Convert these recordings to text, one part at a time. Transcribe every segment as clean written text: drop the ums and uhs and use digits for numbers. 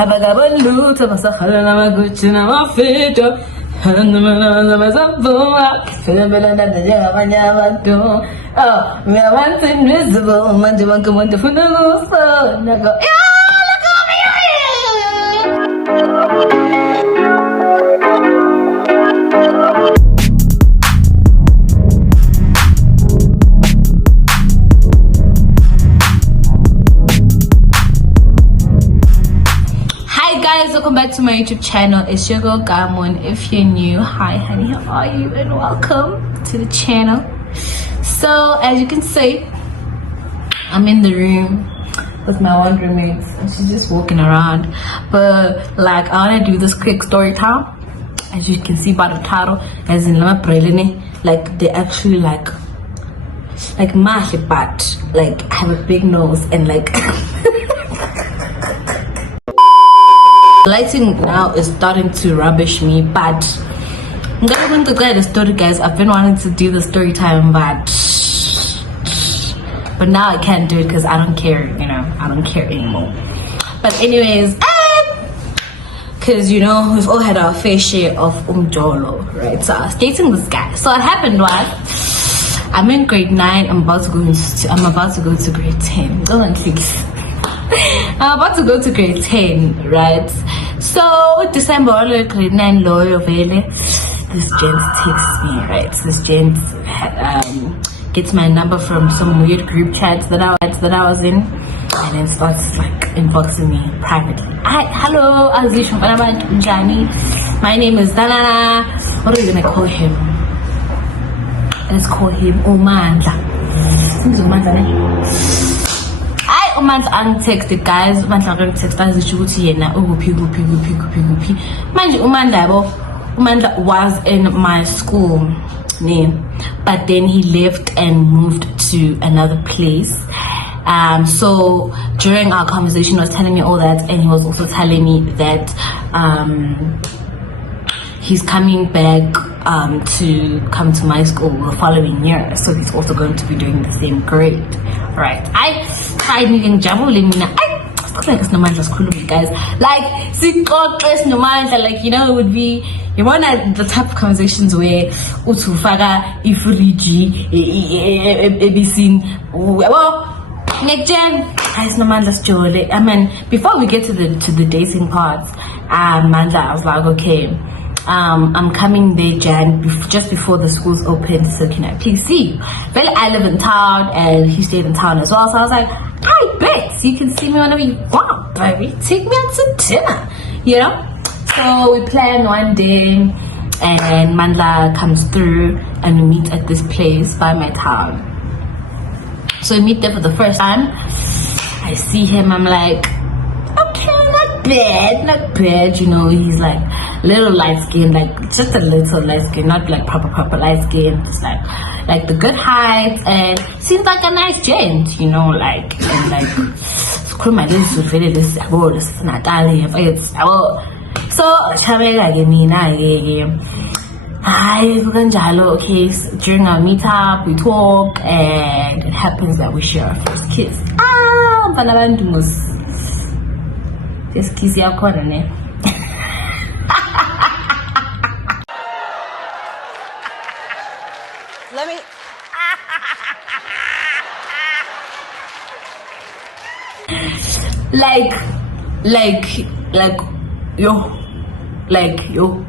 Habagabaluta masakhala na maguchi na mafito. Hanamana mazabua. Filambela na daya manyabatu. Oh, me I want invisible. Manjiman kumanda funagusto. Nago. Welcome back to my YouTube channel. It's your girl Karmo M. If you're new, hi honey, how are you? And welcome to the channel. So as you can see, I'm in the room with my one roommate and she's just walking around. But like I wanna do this quick story time. As you can see by the title, as in like they actually like my but like I have a big nose and like lighting now is starting to rubbish me, but I'm going to get the story, guys. I've been wanting to do the story time, but now I can't do it because I don't care, you know, I don't care anymore. But anyways, because you know we've all had our fair share of umjolo, right? So I was dating this guy. So what happened was I'm in grade 9. I'm about to go to grade 10. Don't fix. I'm about to go to grade 10, right? So December, grade 9 lawyer vele. This gent texts me, right? This gent gets my number from some weird group chats that I was in, and then starts like inboxing me privately. Hello, my name is Dana. What are you gonna call him? Let's call him Umandla. Umandla angitexted, guys. Umandla angitexted azisho ukuthi yena ukuphi manje. Umandla was in my school name, but then he left and moved to another place. So during our conversation he was telling me all that, and he was also telling me that he's coming back to come to my school the following year, so he's also going to be doing the same grade, right? I tried meeting Jamuli. I like it's Nomandla's cool, guys. Like, see, God bless Nomandla. Like, you know, it would be one of the type of conversations where Utufaga, Ifuriji, ABC. Well, next gen, guys, Nomandla's joy. I mean, before we get to the dating part, Mandla, I was like, okay. I'm coming there Jan just before the schools open, so can I please see you? Well, I live in town and he stayed in town as well, so I was like, I bet you can see me whenever you want, baby. Take me out to dinner, you know? So we plan one day and Mandla comes through and we meet at this place by my town. So we meet there for the first time. I see him, I'm like, okay, not bad, you know. He's like little light skin, like just a little light skin, not like proper light skin, just like the good height, and seems like a nice gent, you know, like, and like so okay, during our meetup we talk and it happens that we share our first kiss. Just kiss your corner, ne? Let me. yo,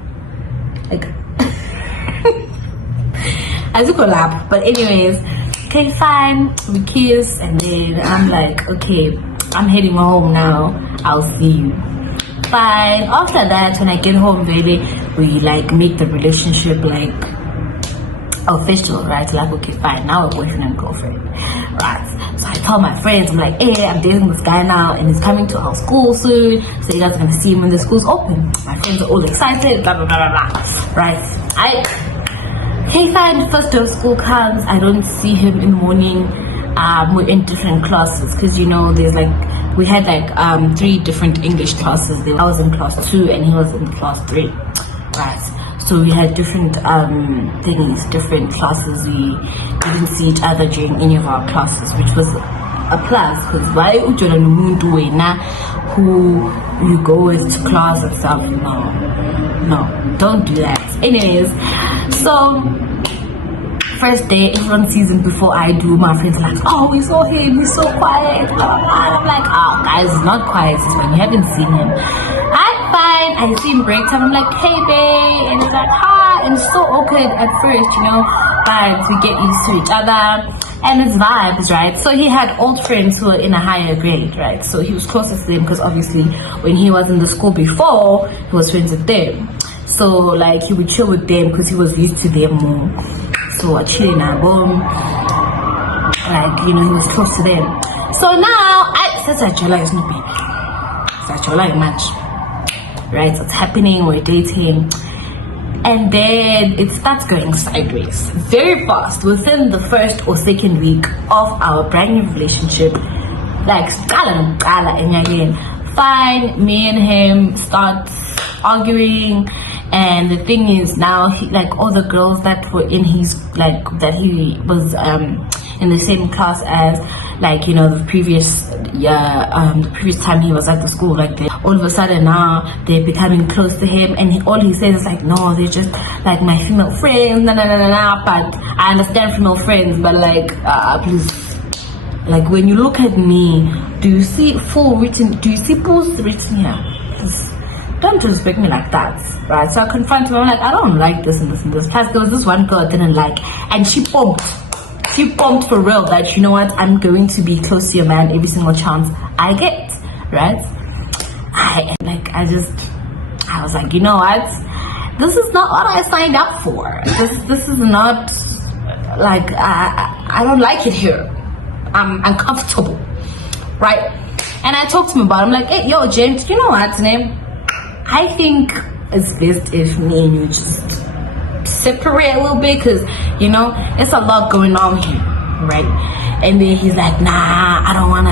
as a collab. But anyways, okay, fine, we kiss, and then I'm like, okay, I'm heading home now, I'll see you. Fine. After that, when I get home, baby, we like make the relationship like official, right? Like, okay, fine, now we're boyfriend and girlfriend, right? So I tell my friends, I'm like, hey, I'm dating this guy now and he's coming to our school soon, so you guys are gonna see him when the school's open. My friends are all excited, blah blah blah blah blah, right? Okay, fine, first day of school comes, I don't see him in the morning. We're in different classes because, you know, there's like, we had like 3 different English classes. I was in class 2 and he was in class 3, right? So we had different things, different classes. We didn't see each other during any of our classes, which was a plus, because why ujola nomuntu wena who you go with to class and stuff. No, don't do that. Anyways, so first day, everyone sees him before I do. My friends are like, oh, we saw him, he's so quiet. And I'm like, oh, guys, it's not quiet, it's when you haven't seen him. I'm fine. I see him break time. I'm like, hey, babe. And he's like, hi. And it's so awkward at first, but we get used to each other. And it's vibes, right? So he had old friends who were in a higher grade, right? So he was closest to them because obviously when he was in the school before, he was friends with them. So like he would chill with them because he was used to them more. So I chill in our home, like he was close to them. So now I said July is not baby. It's July much, right? So it's happening. We're dating. And then it starts going sideways very fast within the first or second week of our brand new relationship. Like and again, fine, me and him start arguing. And the thing is now, like all the girls that were in his, like that he was in the same class as, like the previous time he was at the school, like all of a sudden now they're becoming close to him, and all he says is like, no, they're just like my female friends, but I understand female friends, but like please, like when you look at me, do you see posts written here? Don't disrespect me like that, right? So I confront him. I'm like, I don't like this and this and this. Plus, there was this one girl I didn't like, and she pumped for real that, you know what, I'm going to be close to your man every single chance I get, right? I was like, you know what, this is not what I signed up for. This is not, like, I don't like it here. I'm uncomfortable, right? And I talked to him about it. I'm like, hey, yo, James, you know what, name? I think it's best if me and you just separate a little bit, because it's a lot going on here, right? And then he's like, nah, I don't want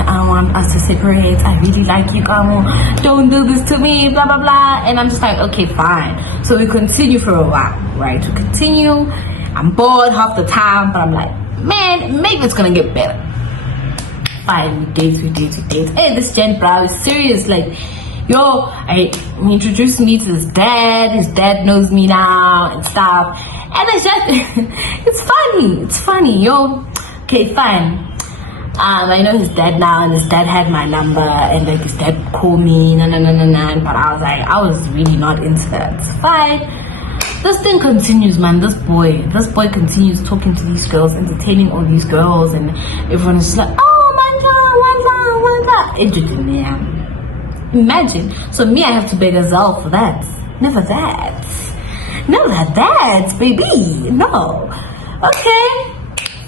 us to separate. I really like you, Karmo. Don't do this to me, blah blah blah. And I'm just like, okay, fine. So we continue for a while, right? We continue. I'm bored half the time, but I'm like, man, maybe it's gonna get better. Fine, we date. Hey, this gent, bro, is serious. Like, yo, he introduced me to his dad. His dad knows me now and stuff. And it's just, it's funny, yo. Okay, fine. I know his dad now, and his dad had my number, and like his dad called me, but I was like, I was really not into that. It's fine. This thing continues, man. This boy continues talking to these girls, entertaining all these girls, and everyone is just like, oh my god, interesting, man. Imagine. So me, I have to beg Azal for that. Never that, baby. No. Okay.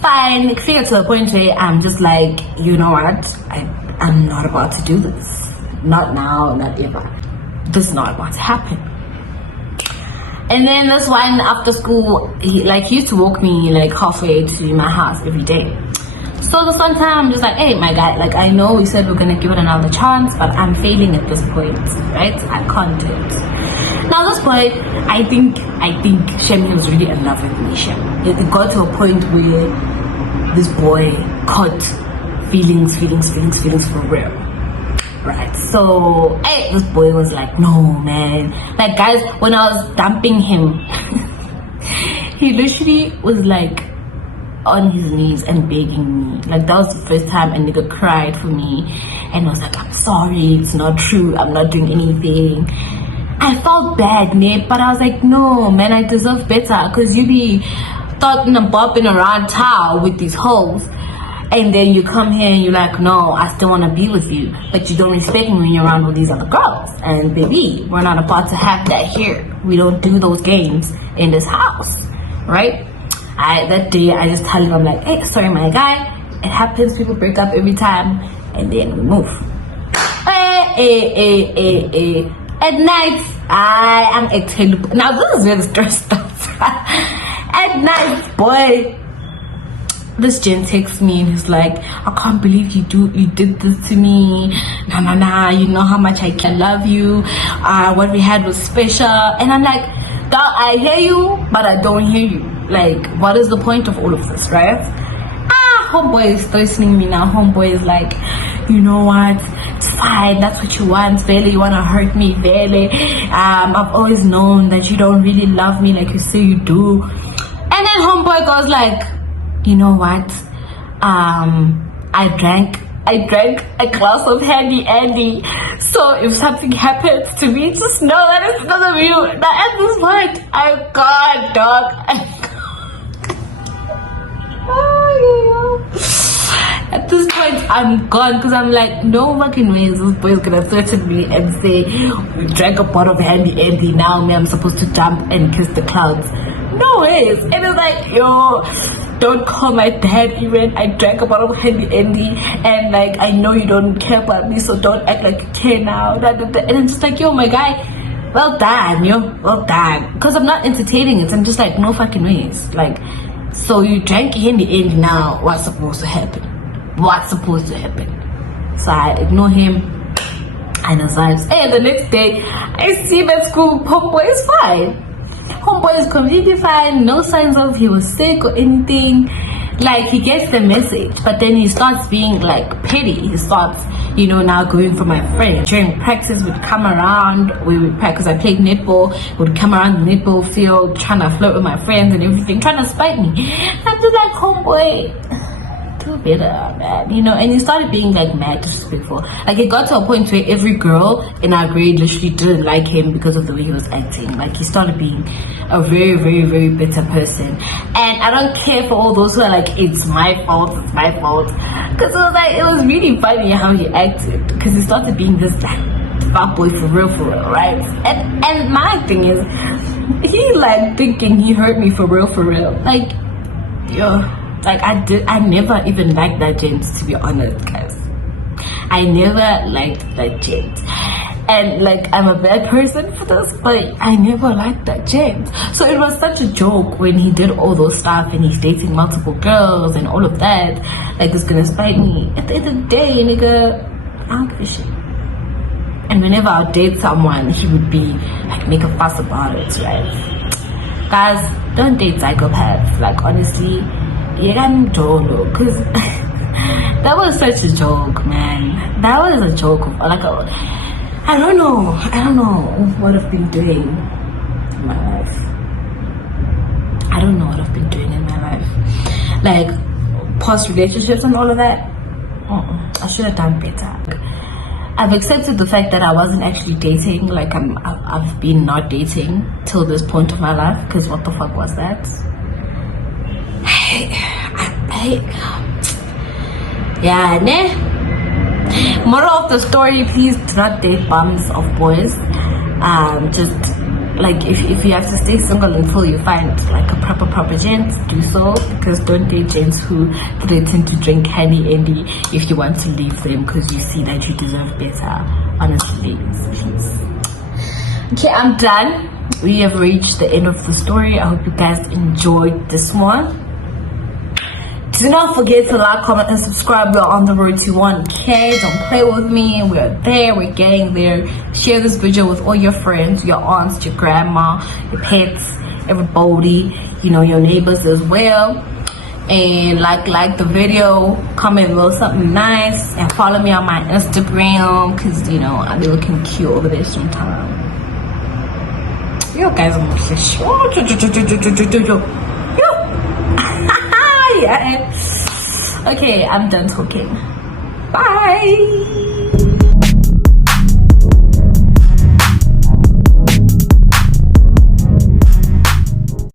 Fine. Figure to the point where I'm just like, you know what? I'm not about to do this. Not now, not ever. This is not about to happen. And then this one after school, he used to walk me like halfway to my house every day. So this one time I'm just like, hey, my guy, like I know we said we're gonna give it another chance, but I'm failing at this point, right? I can't do it. Now this point, I think Shemi was really in love with me. It got to a point where this boy caught feelings for real, right? So hey, this boy was like, no man, like guys, when I was dumping him, he literally was like on his knees and begging me. Like that was the first time a nigga cried for me and was like, I'm sorry, it's not true, I'm not doing anything. I felt bad, man, but I was like, no man, I deserve better, because you be talking and bopping around town with these hoes, and then you come here and you're like, no, I still want to be with you, but you don't respect me when you're around with these other girls. And baby, we're not about to have that here. We don't do those games in this house, right? That day I just tell him, I'm like, hey, sorry my guy, it happens, people break up every time, and then we move. At night I am exhaling. Now this is where the story starts. At night, boy, this gent texts me and he's like, I can't believe you did this to me. Nah, you know how much I can love you. What we had was special. And I'm like, I hear you, but I don't hear you. Like, what is the point of all of this, right? Homeboy is threatening me now. Homeboy is like, you know what, it's fine, that's what you want, Vele, you want to hurt me, Vele. I've always known that you don't really love me like you say you do. And then homeboy goes like, you know what, I drank a glass of Handy Andy, so if something happens to me, just know that it's because of you. Now at this point, I'm gone, dog. At this point, I'm gone, because I'm like, no fucking way is this boy's gonna threaten me and say, we drank a pot of Handy Andy, now me, I'm supposed to jump and kiss the clouds. No ways. And it's like, yo, don't call my dad even. I drank a bottle of Handy Andy, and like, I know you don't care about me, so don't act like you care now. And I'm just like, yo, my guy, well done, yo, well done. Because I'm not entertaining it. I'm just like, no fucking ways. Like, so you drank Handy Andy, now what's supposed to happen? What's supposed to happen? So I ignore him and his vibes. And the next day, I see him at school. Homeboy is fine. Homeboy is completely fine, no signs of he was sick or anything. Like, he gets the message, but then he starts being like petty. He starts, you know, now going for my friend. During practice, would come around, we would practice, I played netball, would come around the netball field trying to flirt with my friends and everything, trying to spite me. I'm just like, homeboy, do better, man, you know. And he started being like mad disrespectful. Like, it got to a point where every girl in our grade literally didn't like him because of the way he was acting. Like, he started being a very, very, very bitter person. And I don't care for all those who are like, it's my fault, because it was really funny how he acted, because he started being this like fat boy for real, right? And my thing is, he like thinking he hurt me for real, like, yo, like, I never even liked that gent, to be honest, guys. I never liked that gent. And like, I'm a bad person for this, but I never liked that gent. So it was such a joke when he did all those stuff and he's dating multiple girls and all of that. Like, it's gonna spite me. At the end of the day, nigga, I don't give a shit. And whenever I would date someone, he would be like, make a fuss about it, right? Guys, don't date psychopaths. Like, honestly, you can do, because that was such a joke, man. That was a joke. Like, I don't know what I've been doing in my life. I don't know what I've been doing in my life. Like, past relationships and all of that. I should have done better. I've accepted the fact that I wasn't actually dating. Like, I've been not dating till this point of my life, because what the fuck was that? Yeah, ne? Moral of the story, please do not date bums of boys. Just like, if you have to stay single until you find like a proper gent, do so, because don't date gents who threaten to drink Handy Andy if you want to leave them because you see that you deserve better. Honestly, please. Okay, I'm done. We have reached the end of the story. I hope you guys enjoyed this one. Do not forget to like, comment, and subscribe. We're on the road to 1K. Don't play with me. We're there. We're getting there. Share this video with all your friends, your aunts, your grandma, your pets, everybody, you know, your neighbors as well. And like the video, comment below something nice, and follow me on my Instagram, because, you know, I be looking cute over there sometime. You guys are yeah. Okay, I'm done talking. Bye.